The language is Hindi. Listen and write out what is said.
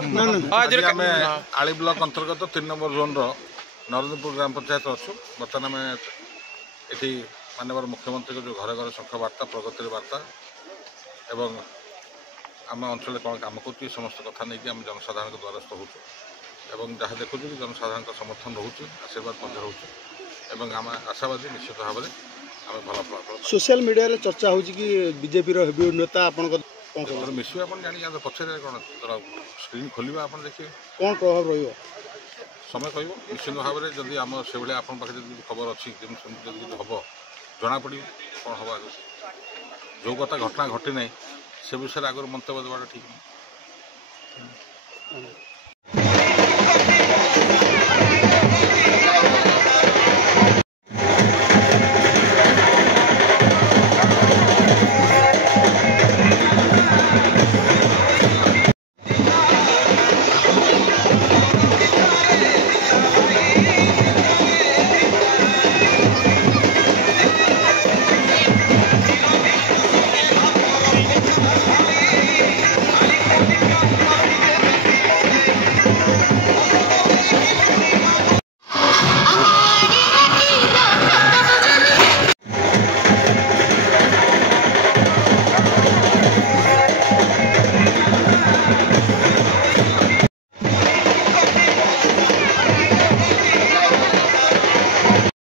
आज आम आली ब्लॉक अंतर्गत 3 नंबर जोन नरेंद्रपुर ग्राम पंचायत अच्छु बर्तमान आम ये माननीय मुख्यमंत्री जो घर घर सुख वार्ता प्रगतिर वार्ता एवं आम अंचल कौन कम कर समस्त कथा नहीं आम जनसाधारण द्वारस्थ हो जहाँ देखु कि जनसाधारण समर्थन रोचे आशीर्वाद रोचे आम आशावादी निश्चित भाव में आम भल फलाफल सोशल मीडिया चर्चा हो बीजेपी हेवी नेता आप मिसू आप जानी पचर कौन स्क्रीन खोल आप देखिए कौन प्रभाव रही समय कह निश्चित भाव में जदि आम से भाई आप खबर अच्छी हम जना पड़ी कौन हम आगे जो कथा घटना घटी ना से विषय आगे मंतव्य देवा ठीक नहीं।